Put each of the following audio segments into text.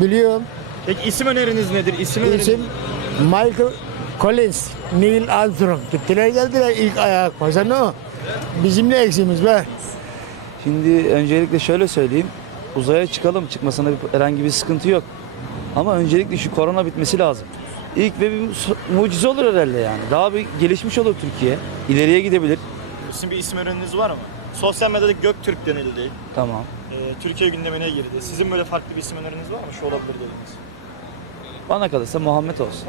Biliyorum. Peki isim öneriniz nedir? İsim öneriniz İsim Michael Collins, Neil Armstrong. Gittiler geldiler ilk ayak basan o. Bizim ne eksiğimiz be? Şimdi öncelikle şöyle söyleyeyim. Uzaya çıkalım çıkmasına bir, herhangi bir sıkıntı yok. Ama öncelikle şu korona bitmesi lazım. İlk ve bir mucize olur herhalde yani. Daha bir gelişmiş olur Türkiye. İleriye gidebilir. Sizin bir isim öneriniz var mı? Sosyal medyada Göktürk denildi. Tamam. Ee, Türkiye gündemine girdi. Sizin böyle farklı bir isim öneriniz var mı? Şu olabilir dediğiniz. Bana kalırsa Muhammed olsun.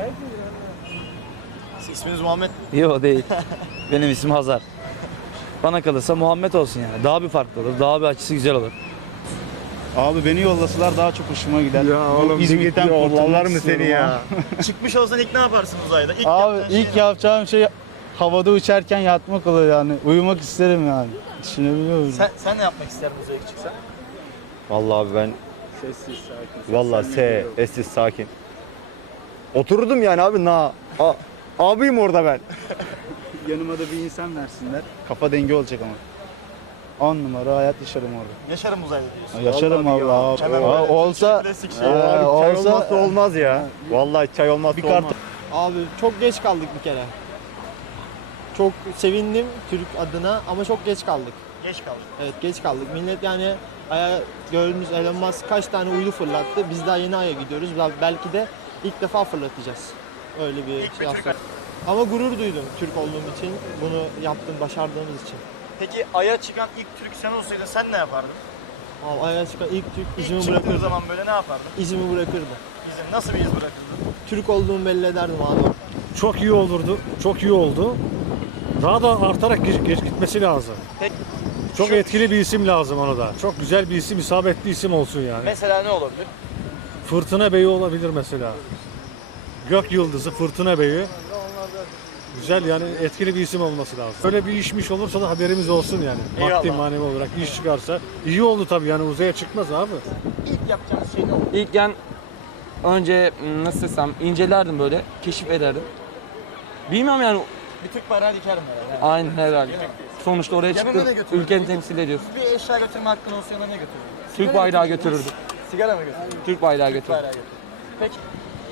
Siz isminiz Muhammed. Yok değil. Benim ismim Hazar. Bana kalırsa Muhammed olsun yani. Daha bir farklı olur. Daha bir açısı güzel olur. Abi beni yollasalar daha çok hoşuma gider. Bu İzmit'ten kurtulmak istiyorum abi. Çıkmış olsan ilk ne yaparsın uzayda? İlk Abi yapacağın şey ilk ne? yapacağım şey havada uçarken yatmak olur yani. Uyumak isterim yani. Düşünebiliyor musun? Sen, sen ne yapmak isterdin uzaya çıksan? Vallahi abi ben vallahi S, sessiz sakin. Oturdum yani abi na. A, abiyim orada ben. Yanıma da bir insan versinler. Kafa dengi olacak ama. 10 numara hayat yaşarım orada. Yaşarım uzayda diyorsun. Yaşarım Vallahi Allah. ya. abi. Hemen Aa, böyle olsa klasik şey. Ee, abi çay olsa- olmazsa olmaz ya. Vallahi çay olmazsa bir kart olmaz. Abi çok geç kaldık bir kere. Çok sevindim Türk adına ama çok geç kaldık. Geç kaldım. Evet geç kaldık. Millet yani aya gördüğünüz Elon Musk kaç tane uydu fırlattı. Biz daha yeni aya gidiyoruz. Bel- Belki de ilk defa fırlatacağız. Öyle bir İlk şey aslında. Ama gurur duydum Türk olduğum için. Bunu yaptım, başardığımız için. Peki Ay'a çıkan ilk Türk sen olsaydın sen ne yapardın? Abi aya çıkan ilk Türk İlk izimi çıktığın bırakırdı. zaman böyle ne yapardın? İzimi bırakırdı. İzin nasıl bir iz bırakırdın? Türk olduğumu belli ederdim abi. Çok iyi olurdu. Çok iyi oldu. Daha da artarak geç, geç gitmesi lazım. Peki Çok Şu- etkili bir isim lazım ona da. Çok güzel bir isim, isabetli isim olsun yani. mesela ne olabilir? Fırtına Bey'i olabilir mesela. Gök Yıldızı, Fırtına Bey'i. Güzel yani etkili bir isim olması lazım. Böyle bir işmiş olursa da haberimiz olsun yani. Eyvallah. Maddi manevi olarak iş çıkarsa iyi oldu tabii yani uzaya çıkmaz abi. İlk yapacağınız şey ne olur? İlk yani önce nasıl desem incelerdim böyle, keşif ederdim. Bilmiyorum yani Bir Türk bayrağı dikerim herhalde. aynı herhalde. Sonuçta oraya Yanına çıktın, ne götürürdün? ülkeni temsil ediyorsun. Bir eşya götürme hakkın olsa yanına ne götürürdün? Türk bayrağı götürürdüm. Sigara mı götürürdün? Türk bayrağı götürürdüm. Bayrağı götürürdün. Peki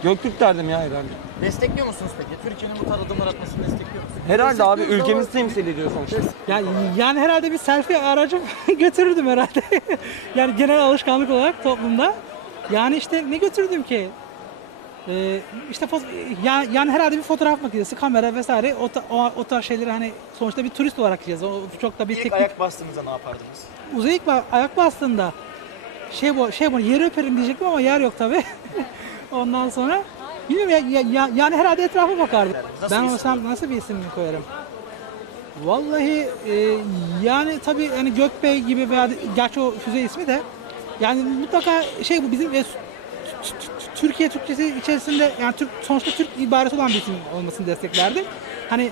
Göktürk derdim ya herhalde. destekliyor musunuz peki? Türkiye'nin bu tarz adımlar atmasını destekliyor musunuz? Herhalde abi ülkemizi temsil ediyor sonuçta. Ya, yani herhalde bir selfie aracım götürürdüm herhalde. yani genel alışkanlık olarak toplumda. Yani işte ne götürdüm ki? Ee, işte fo- ya, yani herhalde bir fotoğraf makinesi, kamera vesaire o, ta- o, o tarz şeyleri hani sonuçta bir turist olarak gideceğiz. O çok da bir İlk teknik ayak bastığınızda ne yapardınız? uzay ilk ayak bastığında şey bu şey bu yeri öperim diyecektim ama yer yok tabi. Ondan sonra bilmiyorum ya, ya- ya- yani herhalde etrafa bakardım. Nasıl ben olsam nasıl bir isim koyarım? Vallahi e, yani tabi yani Gökbey gibi veya gerçi o füze ismi de yani mutlaka şey bu bizim e, Türkiye Türkçesi içerisinde yani Türk sonuçta Türk ibaresi olan bir isim olmasını desteklerdim. Hani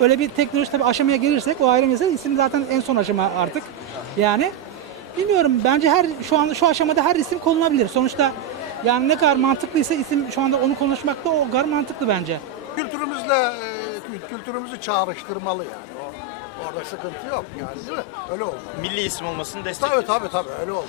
öyle bir teknoloji tabi aşamaya gelirsek o ayrı mesele isim zaten en son aşama artık. Yani bilmiyorum bence her şu an şu aşamada her isim kullanılabilir. Sonuçta yani ne kadar mantıklıysa isim şu anda onu konuşmakta o kadar mantıklı bence. kültürümüzle e, kült- kültürümüzü çağrıştırmalı yani. O, orada sıkıntı yok yani değil mi? Öyle olmalı. Milli isim olmasını destekliyor. Tabii tabii tabii öyle olmalı.